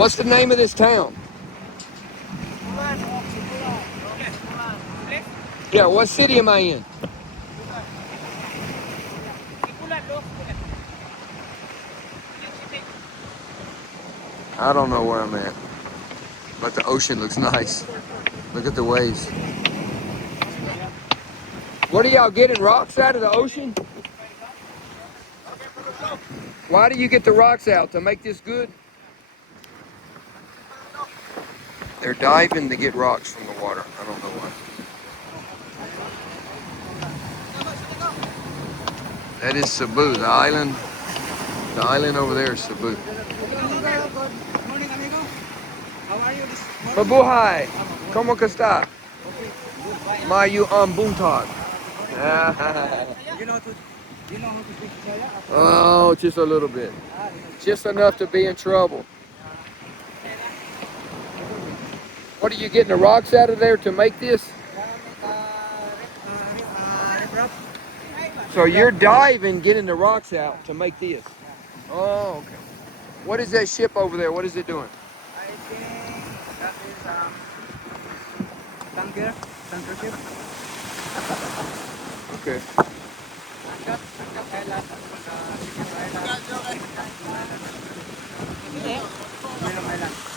What's the name of this town? Yeah, what city am I in? I don't know where I'm at, but the ocean looks nice. Look at the waves. What are y'all getting, rocks out of the ocean? Why do you get the rocks out? To make this good? They're diving to get rocks from the water. I don't know why. That is Cebu, the island. The island over there is Cebu. Good morning, amigo. How are you this morning? Mabuhay! Como ka está? Mayu ang buntag. You know to you know how to speak Bisaya? Oh, just a little bit. Just enough to be in trouble. What are you getting the rocks out of there to make this? So you're diving, getting the rocks out to make this. Oh, okay. What is that ship over there? What is it doing? I think that is tanker ship. Okay. Angkat island, Sibulan island, Willow Island.